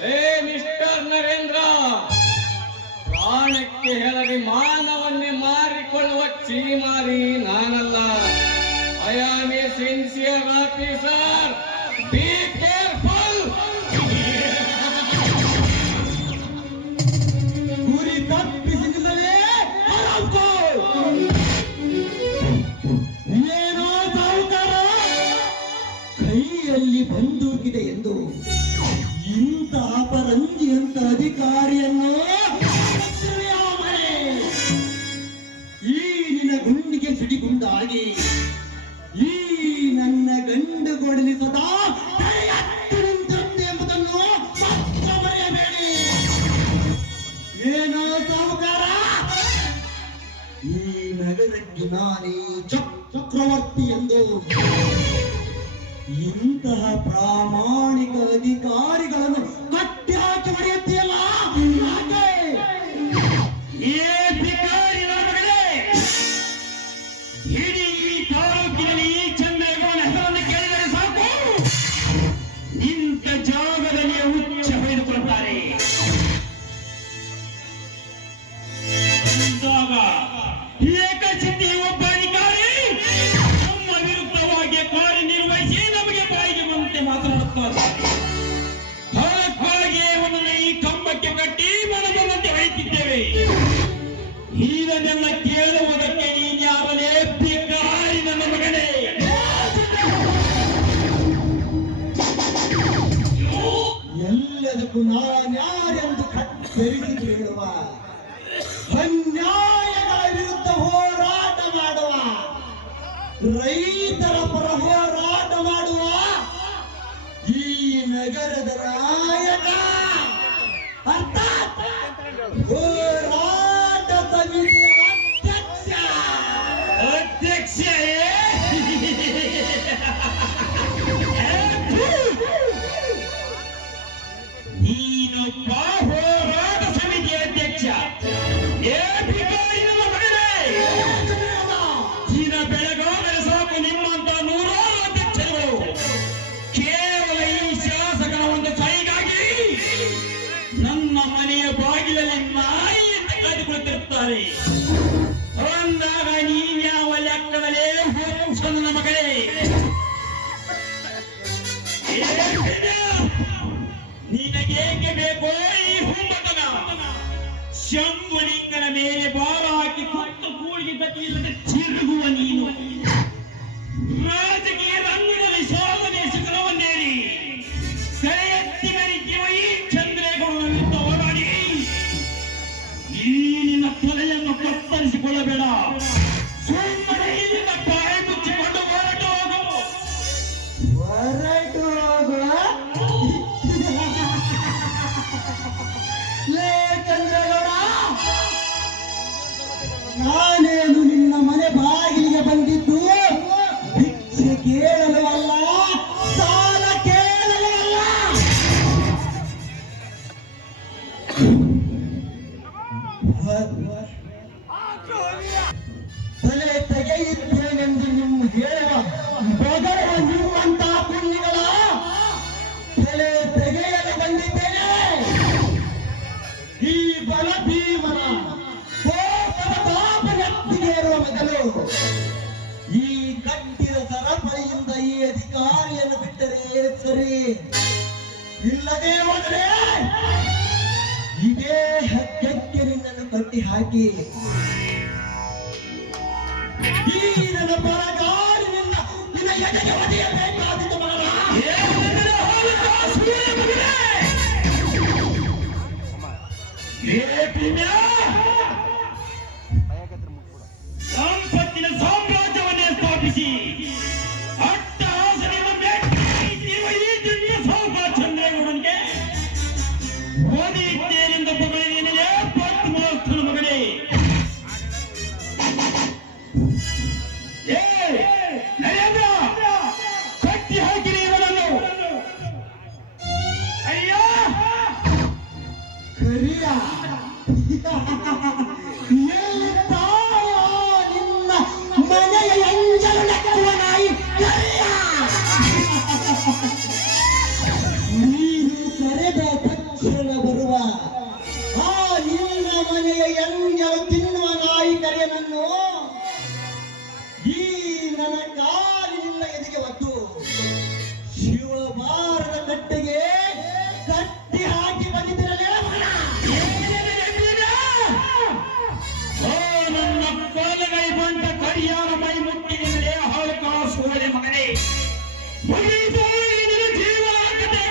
ಲೇ ಮಿಸ್ಟರ್ ನರೇಂದ್ರ, ಪ್ರಾಣಕ್ಕೆ ಹೆದರಿ ಮಾನವನ್ನೇ ಮಾರಿಕೊಳ್ಳುವ ಚೀಮಾರಿ ನಾನಲ್ಲ. I am A sincere officer. Be careful. ಗುರಿ ತಪ್ಪಿಸಿದಲೇ ಏನೋ ಸಾಹುಕಾರ ಕೈಯಲ್ಲಿ ಬಂದೂಕಿದೆ ಎಂದು ಇಂಥ ಅಪರಂಜಿಯಂತ ಅಧಿಕಾರಿಯನ್ನು ಈ ನಿನ್ನ ಗುಂಡಿಗೆ ಸಿಡಿಗುಂಡಾಗಿ ಈ ನನ್ನ ಗಂಡುಗೊಡಲಿ ಸದಾ ಕೈಯತ್ತು ನಿಂತಿರುತ್ತೆ ಎಂಬುದನ್ನು ಮಾತ್ರ ಮರೆಯಬೇಡಿ. ಏನೋ ಸಾಹುಕಾರ, ಈ ನಗರಕ್ಕೆ ನಾನೇ ಚಕ್ರವರ್ತಿ ಎಂದು ಇಂತಹ ಪ್ರಾಮಾಣಿಕ ಅಧಿಕಾರಿಗಳನ್ನು ಕಟ್ಟಿ ಹಾಕಿ ಹೊಡೆಯುತ್ತೀಯಲ್ಲ, ಏ ಭಿಕಾರಿ ನರಗಳೇ, ಇಡೀ ತಾಲೂಕಿನಲ್ಲಿ ಈ ಚಂದ್ರೇಗೌಡನ ಹೆಸರನ್ನು ಕೇಳಿದರೆ ಸಾಕು, ನಿಂತ ಜಾಗದಲ್ಲಿ ಉಚ್ಚ ಹೊಡೆದುಕೊಳ್ಳುತ್ತಾರೆ. ಅಂದಾಗ ಏಕಚಿತ್ತಿ ಒಬ್ಬ ಅಧಿಕಾರಿ ನಮ್ಮ ವಿರುದ್ಧವಾಗಿ ಕಾರ್ಯನಿರ್ವಹಿಸಿ ನಮಗೆ ಬಾಯಿಗೆ ಬಂದಂತೆ ಮಾತನಾಡುತ್ತಾರೆ. ಅದಕ್ಕಾಗಿ ಅವನನ್ನು ಈ ಕಂಬಕ್ಕೆ ಕಟ್ಟಿ ಮನಬಂದಂತೆ ಹೊಡೆಯುತ್ತಿದ್ದೇವೆ. ಇದನ್ನೆಲ್ಲ ಕೇಳುವುದಕ್ಕೆ ನೀನ್ಯಾರಲೇ ಭಿಕಾರಿ ನನ್ನ ಮಗನೇ? ಎಲ್ಲದಕ್ಕೂ ನಾನ್ಯಾರೆಂದು ಕತ್ತರಿಸಿ ಕೇಳುವ, ಅನ್ಯಾಯಗಳ ವಿರುದ್ಧ ಹೋರಾಟ ಮಾಡುವ, ರೈತರ ಪರ ಹೋರಾಟ ಮಾಡುವ ಈ ನಗರದ ನಾಯಕ, ಅರ್ಥಾತ್ ಹೋರಾಟ ಸಮಿತಿಯ ಅಧ್ಯಕ್ಷ. ನೀನೊಬ್ಬ ಹೋರಾಟ ಸಮಿತಿಯ ಅಧ್ಯಕ್ಷ. ದಿನ ಬೆಳಗಾದರೆ ಸಾಕು ನಿಮ್ಮಂತ ನೂರಾರು ಅಧ್ಯಕ್ಷರುಗಳು ಕೇವಲ ಈ ಶಾಸಕನ ಒಂದು ಸಹಿಗಾಗಿ ನನ್ನ ಮನೆಯ ಬಾಗಿಲಲ್ಲಿ ನಾಯಿಯಂತೆ ಕಾದುಕೊಳ್ಳುತ್ತಿರುತ್ತಾರೆ. ಅಂದಾಗ ನೀನ್ಯಾವ ಲೆಕ್ಕದಲ್ಲೇ ಹೋಗುವ ನನ್ನ ಮಗಳೇ? ನಿನಗೇಕೆ ಬೇಕೋ ಈ ಹುಮ್ಮತನ? ಶಂಭುಲಿಂಗನ ಮೇಲೆ ಬಾರ ಹಾಕಿ ಕೊಟ್ಟು ಕೂಡಿಗೆ ಗತಿಯಿಲ್ಲದೆ ತಿರುಗುವ ನೀನು ರಾಜಕೀಯ ರಂಗದಲ್ಲಿ ಸಾಧನೆ ಶಿಖರವನ್ನೇರಿ ಕೈ ಎತ್ತಿ ಮೆರೆಯುವ ಈ ಚಂದ್ರೇಗೌಡನ ವಿರುದ್ಧ ಹೋರಾಡಿ ಈ ನಿನ್ನ ತಲೆಯನ್ನು ಕತ್ತರಿಸಿಕೊಳ್ಳಬೇಡ. ಸುಮ್ಮನೆ ಇಲ್ಲಿಂದ ಬಾಯಿ ಮುಚ್ಚಿಕೊಂಡು ಹೊರಟು ಹೋಗು. ಹೊರಟು ಹೋಗು. ನಾನೇನು ನಿನ್ನ ಮನೆ ಬಾಗಿಲಿಗೆ ಬಂದಿದ್ದು ಭಿಕ್ಷೆ ಕೇಳಲು ಅಲ್ಲ, ಸಾಲ ಕೇಳಲು ಅಲ್ಲ. ತಲೆ ತೆಗೆಯುತ್ತೇನೆಂದು ನಿಮ್ಮ ಹೇಳುವ ಬಗರುವ ನಿಮ್ಮಂತಹ ಪುಣ್ಯಗಳ ತಲೆ ತೆಗೆಯಲು ಬಂದಿದ್ದೇನೆ. ಈ ಬಲ ಭೀಮನ ಇರುವ ಮೊದಲು ಈ ಕಟ್ಟಿದ ಸರಪಳಿಯಿಂದ ಈ ಅಧಿಕಾರಿಯನ್ನು ಬಿಟ್ಟರೆ ಸರಿ, ಇಲ್ಲದೆ ಹೋದರೆ ಇದೇ ಹಗ್ಗಕ್ಕೆ ನಿನ್ನನ್ನು ಕಟ್ಟಿ ಹಾಕಿ ಈ ನನ್ನ ಬರಗಾರಿನಿಂದ ನಿನ್ನ ಎದೆಗೆ ಹೊಡೆಯಬೇಕಾದಿತ್ತು ಮಗನ. ಸಂಪತ್ತಿನ ಸಾಮ್ರಾಜ್ಯವನ್ನೇ ಸ್ಥಾಪಿಸಿ ಅಟ್ಟಹಾಸದಿಂದ ಬೆಟ್ಟಿರುವ ಈ ದಿವ್ಯ ಸಾಹುಕಾರ ಚಂದ್ರೇಗೌಡನಿಗೆ ಓದಿದ್ದೇನೆಂದು ಮಗಳೇ ಪದ್ಮಾಸ್ತನ ಮಗಳೇ. ನರೇಂದ್ರ, ಕಟ್ಟಿ ಹಾಕಿರಿ ಇವನನ್ನು. ಅಯ್ಯ ಕರಿಯ ನಿನ್ನ ಮನೆಯ ಎಂಜಲು ನಕ್ಕುವ ನಾಯಿ ಕರಿಯ. ನೀನು ಕರೆದ ತಕ್ಷಣ ಬರುವ ಆ ನಿನ್ನ ಮನೆಯ ಎಂಜಲು ತಿನ್ನುವ ನಾಯಿ ಕರೆಯನನ್ನು ಈ ನನ್ನ ಕಾಲಿನಿಂದ ಎದೆಗೆ ಒತ್ತು ಶಿವಭಾರದ ಕಟ್ಟೆಗೆ ಕಟ್ಟಿ ಹಾಕಿ ಬಂದಿದ್ದಿರಲೇ ಮಗನ. ಓ ನನ್ನ ಕೋಲಗೈ ಬಂದ ಕಡಿಯಾರ ಮೈ ಮುಟ್ಟಿದರೆ ಹಾಳು ಕಾಸುವಳೆ ಮಗನೇ ಮುಗಿದು ನಿನ್ನ ಜೀವ ಆಗದೆ.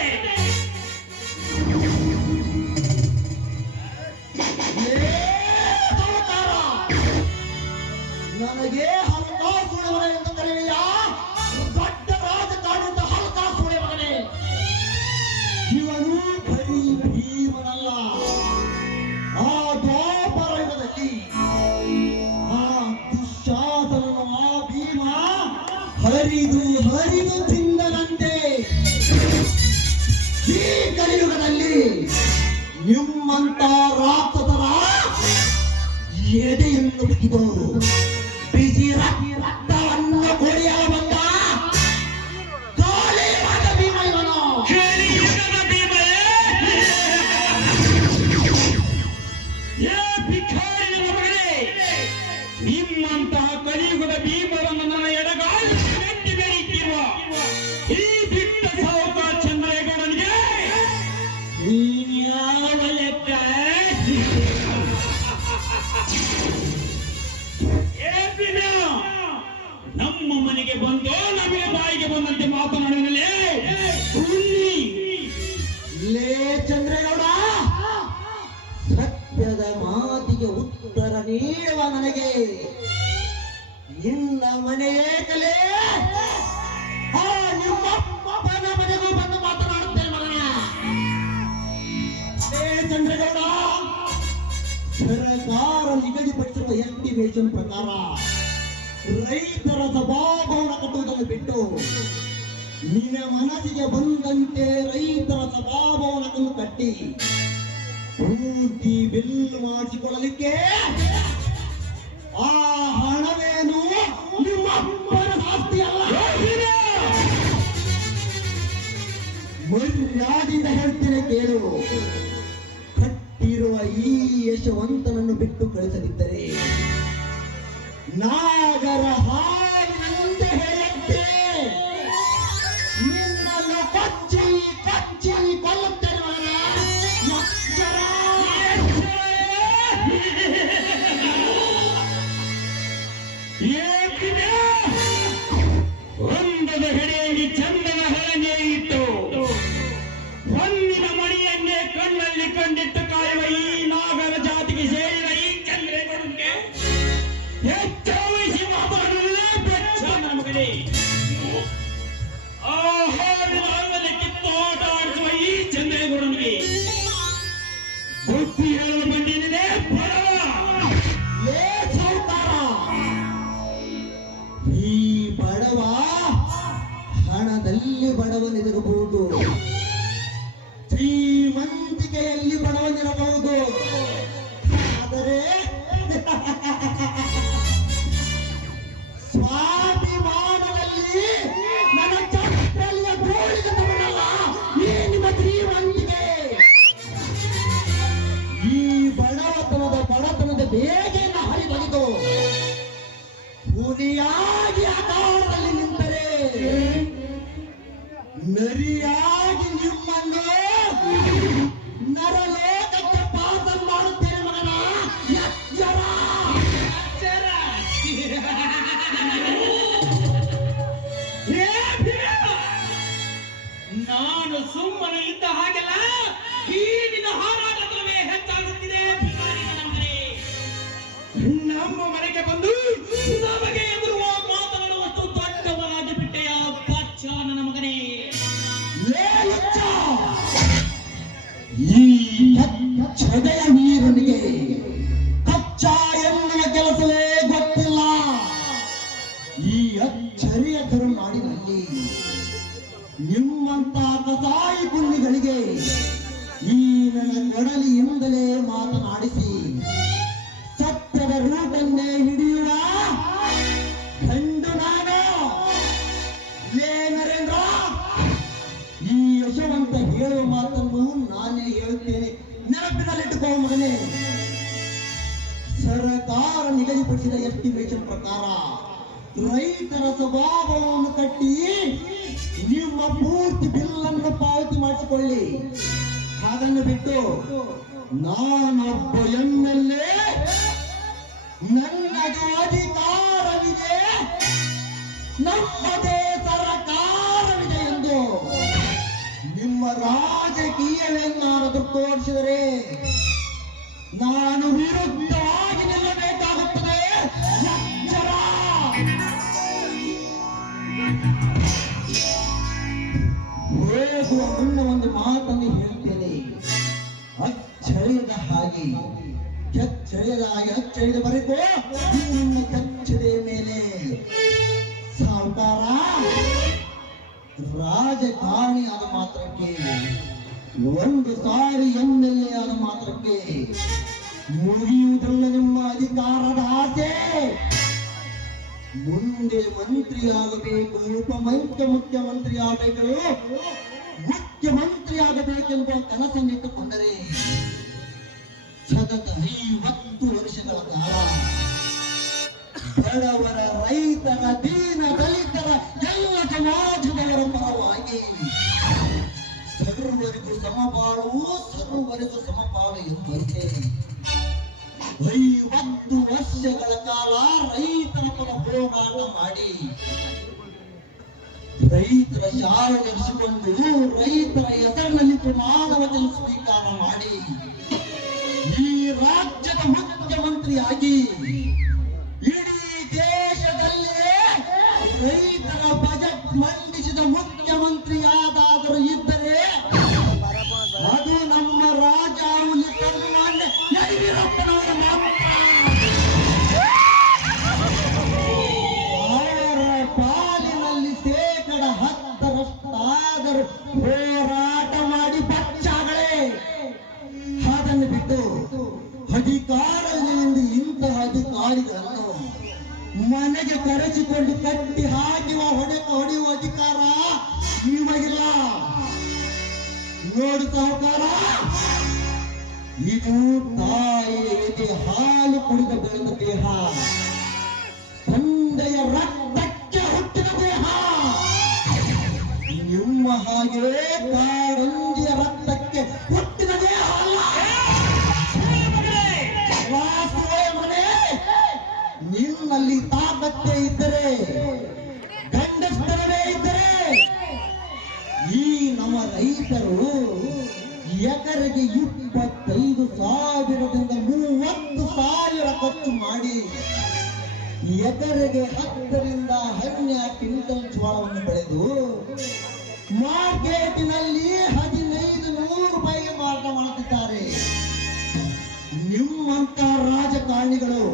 ನನಗೆ ಹಲಕಾಸುಳವರ ಎಂದು ಕರೆಯ ದೊಡ್ಡ ರಾಜಕಾರಣದ ಹಲಕಾಸುಳೆ ಮಗನೇ. ಇವನು ಬರೀ ಭೀಮನಲ್ಲ, ಆ ದ್ವಾಪರಯುಗದಲ್ಲಿ ಆ ದುಶ್ಯಾಸನನು ಆ ಭೀಮ ಹರಿದು ಹರಿದು ತಿಂದನಂತೆ. ಈ ಕಲಿಯುಗದಲ್ಲಿ ನಿಮ್ಮಂತ ರಾಕ್ಷಸರ ಎದೆಯನ್ನು ಬಿಗಿದು ಬಿಸಿ ರಕ್ತವನ್ನು ಕೊಡಿಯಲು ಬಂದ ಕಾಳಿಯಾದ ಭೀಮ ಇವನು. ಕಲಿಯುಗದ ಭೀಮೇ, ಏ ಭಿಕಾರಿಯ ಮಗನೇ, ನಿಮ್ಮಂತಹ ಕಲಿಯುಗದ ಭೀಮರನ್ನು ನನ್ನ ಎಡಗಾಲಿಗೆ ಗಟ್ಟಿ ಬೆರೀತಿರುವ ಈ ಬಿಟ್ಟ ಸಾವುಕಾರ ಚಂದ್ರೇಗೌಡನಿಗೆ ನೀನ್ಯಾವ ಲೆಕ್ಕ? ಏ ಭೀಮ, ನಮ್ಮ ಮನೆಗೆ ಬಂದು ನಮಗೆ ಬಾಯಿಗೆ ಬಂದಂತೆ ಮಾತನಾಡಿದಲೇ ಲೇ ಚಂದ್ರೇಗೌಡ, ಸತ್ಯದ ಮಾತಿಗೆ ಉತ್ತರ ನೀಡುವ ನನಗೆ ನಿನ್ನ ಮನೆಯೇ ಕಲೆ. ಆ ನಿಮ್ಮಪ್ಪನ ಮನೆಗೂ ಬಂದು ಮಾತನಾಡುತ್ತೇನೆ ಮಗನ. ಲೇ ಚಂದ್ರೇಗೌಡ, ಸರ್ಕಾರ ನಿಗದಿಪಡಿಸಿರುವ ಎಸ್ಟಿಮೇಷನ್ ಪ್ರಕಾರ ರೈತರ ಸಭಾಭವನ ಕಟ್ಟುವುದನ್ನು ಬಿಟ್ಟು ನಿನ್ನ ಮನಸ್ಸಿಗೆ ಬಂದಂತೆ ರೈತರ ಸಭಾಭವನವನ್ನು ಕಟ್ಟಿ ಪೂರ್ತಿ ಬಿಲ್ ಮಾಡಿಸಿಕೊಳ್ಳಲಿಕ್ಕೆ ಆ ಹಣವೇನು ನಿಮ್ಮ ಅಪ್ಪನ ಆಸ್ತಿ ಅಲ್ಲ. ಮರ್ಯಾದೆಯಿಂದ ಹೇಳ್ತೇನೆ ಕೇಳು. ಕಟ್ಟಿರುವ ಈ ಯಶವಂತನನ್ನು ಬಿಟ್ಟು ಕಳಿಸದಿದ್ದರೆ ನಾಗರ ಹಾಲಿನಂತೆ ಹೇಳುತ್ತೆ ನಿನ್ನನ್ನು ಕಚ್ಚಿ ಕಚ್ಚಿ ಕೊಲ್ಲುತ್ತೇನೆ ಮಗನ. ಎಚ್ಚರ! ಒಂದದ ಹೆಡೆಯಲ್ಲಿ ಚಂದನ ಹಳನೆ ಇಟ್ಟು ಹೊನ್ನಿನ ಮಣಿಯನ್ನೇ ಕಣ್ಣಲ್ಲಿ ಕಂಡಿಟ್ಟು ಕಾಯುವ ಈ ನಾಗರ ಜಾತಿಗೆ ಸೇರಿದ ಈ ಚಂದ್ರೇಗೌಡನಿಗೆ ಎಚ್ಚರ ವಹಿಸಿ ಮಾತನಾಡಲೇ ಬೆಚ್ಚ ನಮಗಲೇ. ಆ ಹಾಡಿನ ಅಲ್ಲಲ್ಲಿ ಕಿತ್ತು ಆಟ ಆಡಿಸುವ ಈ ಚಂದ್ರೇಗೌಡನಿಗೆ ಬುದ್ಧಿ ಹೇಳಲು ಬಂದಿದೆ ಬಡವ. ಲೇ ಸಾವುಕಾರ, ಈ ಬಡವ ಹಣದಲ್ಲಿ ಬಡವನಿರಬಹುದು, ಶ್ರೀಮಂತಿಕೆಯಲ್ಲಿ ಬಡವನಿರಬಹುದು, ಆದರೆ ಸ್ವಾಭಿಮಾನದಲ್ಲಿ ನನ್ನ ಚಪ್ಪಲಿಯ ಗೋಳಿಗೆ ತಗೊಳ್ಳಲ್ಲ ಈ ನಿಮ್ಮ ಶ್ರೀಮಂತಿಕೆ. ಈ ಬಡತನದ ಬೇಗೆಯನ್ನು ಹರಿದೊಗೆದು ಹುಲಿಯಾಗಿ ಆಕಾರದಲ್ಲಿ ನಿಂತರೆ ನರಿಯಾಗಿ ನಿಮ್ಮನ್ನು ನರಲೋಕಕ್ಕೆ ಪಾಸಲ್ ಮಾಡುತ್ತೇನೆ ಮಗನ. ಎಚ್ಚರ! ಏ ಭೀಮ, ನಾನು ಸುಮ್ಮನೆ ಇದ್ದ ಹಾಗೆಲ್ಲ ಈ ನಿನ್ನ ಹಾರಾಟವೇ ಹೆಚ್ಚಾಗುತ್ತಿದೆ. ನಮ್ಮನೆ ನಮ್ಮ ಮನೆಗೆ ಬಂದು ನಮಗೆ ಎದುರುವ ಮಾತನಾಡುವಷ್ಟು ದೊಡ್ಡವನಾಗಿ ಬಿಟ್ಟೆಯ ಬಚ್ಚ ನನ್ನ ಮಗನೇ. ಲೇ ಹುಚ್ಚ! ಈ ಛದೆಯ ವೀರನಿಗೆ ಕಚ್ಚ ಎನ್ನುವ ಕೆಲಸವೇ ಗೊತ್ತಿಲ್ಲ. ಈ ಅಚ್ಚರಿಯ ಕರುನಾಡಿನಲ್ಲಿ ನಿಮ್ಮಂತ ಕಸಾಯಿ ಪುಣ್ಯಗಳಿಗೆ ಈ ನನ್ನ ಕೊಡಲಿಯಿಂದಲೇ ಮಾತನಾಡಿಸಿ ಸತ್ಯದ ರೂಟನ್ನೇ ಹಿಡಿಯುವ ಗಂಡು ನಾನು. ಲೇ ನರೇಂದ್ರ, ಯಶವಂತ ಹೇಳುವ ಮಾತನ್ನು ನಾನೇ ಹೇಳುತ್ತೇನೆ, ನೆನಪಿನಲ್ಲಿಟ್ಟುಕೋ ಮಗನೇ. ಸರ್ಕಾರ ನಿಗದಿಪಡಿಸಿದ ಎಸ್ಟಿಮೇಷನ್ ಪ್ರಕಾರ ರೈತರ ಸ್ವಭಾವವನ್ನು ಕಟ್ಟಿ ನಿಮ್ಮ ಪೂರ್ತಿ ಬಿಲ್ ಅನ್ನು ಪಾವತಿ ಮಾಡಿಸಿಕೊಳ್ಳಿ. ಅದನ್ನು ಬಿಟ್ಟು ನಾನೊಬ್ಬ MLA, ನನ್ನದು ಅಧಿಕಾರವಿದೆ, ನಮ್ಮದೇ ಸರ್ಕಾರವಿದೆ ಎಂದು ನಿಮ್ಮ ರಾಜಕೀಯವೇನಾದರೂ ತೋರಿಸಿದರೆ ನಾನು ವಿರುದ್ಧವಾಗಿ ನಿಲ್ಲಬೇಕಾಗುತ್ತದೆ. ಎಚ್ಚರ! ಹೋಗುವ ಮುನ್ನ ಒಂದು ಮಾತನ್ನು ಹೇಳ್ತೇನೆ. ಅಚ್ಚಳಿಯದ ಹಾಗೆ ಕೆಚ್ಚಳಿಯದ ಹಾಗೆ ಅಚ್ಚಳಿದ ಬರೆದು ನಿನ್ನ ಕೆಚ್ಚದೆ ಮೇಲೆ ಸಾವುಕಾರ ರಾಜಕಾರಣಿ ಆದ ಮಾತ್ರಕ್ಕೆ, ಒಂದು ಸಾರಿ MLA ಆದ ಮಾತ್ರಕ್ಕೆ ಮುಗಿಯುವುದಲ್ಲ ನಿಮ್ಮ ಅಧಿಕಾರದ ಆಸೆ. ಮುಂದೆ ಮಂತ್ರಿ ಆಗಬೇಕು, ಮುಖ್ಯಮಂತ್ರಿ ಆಗಬೇಕು, ಮುಖ್ಯಮಂತ್ರಿ ಆಗಬೇಕೆಂಬ ಕನಸನ್ನಿಟ್ಟುಕೊಂಡರೆ ಸತತ 50 ವರ್ಷಗಳ ಕಾಲ ಬಡವರ, ರೈತರ, ದೀನ ದಲಿತರ, ಎಲ್ಲ ಸಮಾಜದವರ ಪರವಾಗಿ ಸರ್ವರಿಗೂ ಸಮಪಾಲು, ಸರ್ವರಿಗೂ ಸಮಪಾಲು ಎಂಬಂತೆ 50 ವರ್ಷಗಳ ಕಾಲ ರೈತರ ಪರ ಹೋರಾಟ ಮಾಡಿ, ರೈತರ ಶಾಲೆ ನಡೆಸಿಕೊಂಡು, ರೈತರ ಹೆಸರಿನಲ್ಲಿ ಪ್ರಮಾಣ ವಚನ ಸ್ವೀಕಾರ ಮಾಡಿ, ಈ ರಾಜ್ಯದ ಮುಖ್ಯಮಂತ್ರಿಯಾಗಿ ಇಡೀ ದೇಶದಲ್ಲಿಯೇ ರೈತರ ಬಜೆಟ್ ಮಂಡಿಸಿದ ಮುಖ್ಯಮಂತ್ರಿ ಯಾವ್ದಾದರೂ ಇದ್ದರೆ ಅದು ನಮ್ಮ ರಾಜಾಹುಲಿ ಕರ್ನಾಟಕ ಯಡಿಯೂರಪ್ಪನವರ ಮಾತ್ರ. ಅವರ ಪಾಲಿನಲ್ಲಿ 10% ಹೋರಾಟ ಮಾಡಿ ಬಚ್ಚಾಗಲೇ. ಅದನ್ನು ಬಿಟ್ಟು ಅಧಿಕಾರದಿಂದ ಇಂತಹ ಅಧಿಕಾರಿಗಳನ್ನು ಮನೆಗೆ ಕರೆಸಿಕೊಂಡು ಕಟ್ಟಿ ಹಾಕುವ ಹೊಡೆಯುವ ಅಧಿಕಾರ ನಿಮಗಿಲ್ಲ. ನೋಡು ಸಾಹುಕಾರ, ಇದು ತಾಯಿಗೆ ಹಾಲು ಕುಡಿದ ಬೆಳೆದ ದೇಹ, ತಂದೆಯ ರಕ್ತಕ್ಕೆ ಹುಟ್ಟಿದ ದೇಹ. ನಿಮ್ಮ ಹಾಗೆ ಕಾಡಂದಿಯ ರಕ್ತಕ್ಕೆ ಹುಟ್ಟಿದ ದೇಹ ಅಲ್ಲ. ಮನೆ ನಿನ್ನಲ್ಲಿ ತಾಕತ್ತೆ ಇದ್ದರೆ, ಗಂಡಸ್ತರವೇ ಇದ್ದರೆ, ಈ ನಮ್ಮ ರೈತರು ಎಕರೆಗೆ 25,000ದಿಂದ 30,000 ಖರ್ಚು ಮಾಡಿ ಎಕರೆಗೆ 10ರಿಂದ 12 ಕ್ವಿಂಟಲ್ ಜೋಳವನ್ನು ಬೆಳೆದು ಮಾರ್ಕೆಟಿನಲ್ಲಿ 1,500 ರೂಪಾಯಿಗೆ ಮಾರಾಟ ಮಾಡುತ್ತಿದ್ದಾರೆ. ನಿಮ್ಮಂತ ರಾಜಕಾರಣಿಗಳು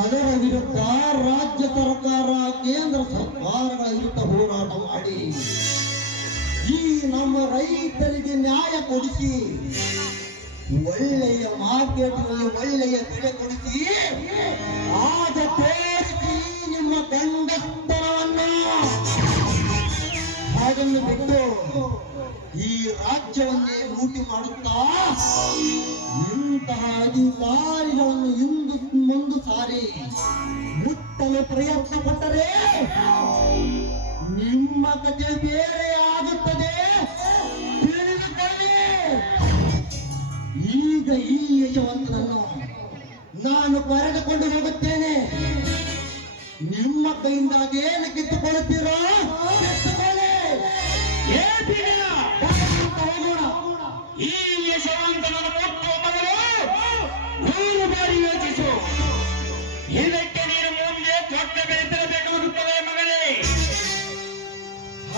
ಅದರ ವಿರುದ್ಧ ರಾಜ್ಯ ಸರ್ಕಾರ, ಕೇಂದ್ರ ಸರ್ಕಾರಗಳ ವಿರುದ್ಧ ಹೋರಾಟ ಮಾಡಿ ಈ ನಮ್ಮ ರೈತರಿಗೆ ನ್ಯಾಯ ಕೊಡಿಸಿ, ಒಳ್ಳೆಯ ಮಾರ್ಕೆಟ್ನಲ್ಲಿ ಒಳ್ಳೆಯ ಬೆಲೆ ಕೊಡಿಸಿ, ಆಗ ತೋರಿಸಿ ನಿಮ್ಮ ಗಂಡಸ್ತನವನ್ನು. ಅದನ್ನು ಬಿಟ್ಟು ಈ ರಾಜ್ಯವನ್ನೇ ಲೂಟಿ ಮಾಡುತ್ತಾ ಇಂತಹ ಅಧಿಕಾರಿಗಳನ್ನು ಮುಂದು ಸಾರಿ ಮುಟ್ಟಲು ಪ್ರಯತ್ನ ಪಟ್ಟರೆ ನಿಮ್ಮ ಕಥೆ ಬೇರೆ ಆಗುತ್ತದೆ. ತಿಳಿದುಕೊಳ್ಳಿ. ಈಗ ಈ ಯಶವಂತನನ್ನು ನಾನು ಕರೆದುಕೊಂಡು ಹೋಗುತ್ತೇನೆ. ನಿಮ್ಮ ಕೈಯಿಂದಾಗಿ ಏನು ಕಿತ್ತುಕೊಳ್ಳುತ್ತೀರೋ ಕಿತ್ತುಕೊಳ್ಳಿ. ಹೋಗೋಣ. ಈ ಯಶವಂತನನ್ನು ಮುಟ್ಟುವ ಮೊದಲು 100 ಬಾರಿ ಯೋಚಿಸು. ಇದಕ್ಕೆ ನೀನು ಮುಂದೆ ದೊಡ್ಡ ಬೆಲೆ ತೆರಬೇಕಾಗುತ್ತದೆ ಮಗನೇ.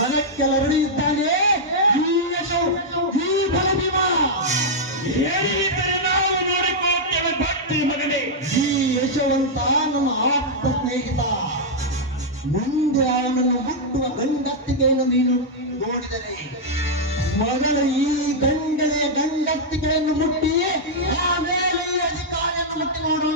ಅದಕ್ಕೆಲ್ಲ ರೆಡಿ ಇದ್ದಾನೆ ಈ ಬಲಭೀಮ. ಏನಿದ್ದರೆ ನಾವು ನೋಡಿಕೊಳ್ಳುತ್ತೇವೆ ಭಕ್ತಿ ಮಗನೇ. ಈ ಯಶವಂತ ನನ್ನ ಆಪ್ತ ಸ್ನೇಹಿತ. ಮುಂದೆ ಅವನನ್ನು ಮುಟ್ಟುವ ಗಂಡಸ್ತಿಕೆಯನ್ನು ನೀನು ನೋಡಿದರೆ ಮೊದಲು ಈ ಗಂಡನೆಯ ಗಂಡಸ್ತಿಕೆಯನ್ನು ಮುಟ್ಟಿ ಆಮೇಲೆ ಈ ಅಧಿಕಾರಿಯನ್ನು ಮುಟ್ಟಿ ನೋಡು.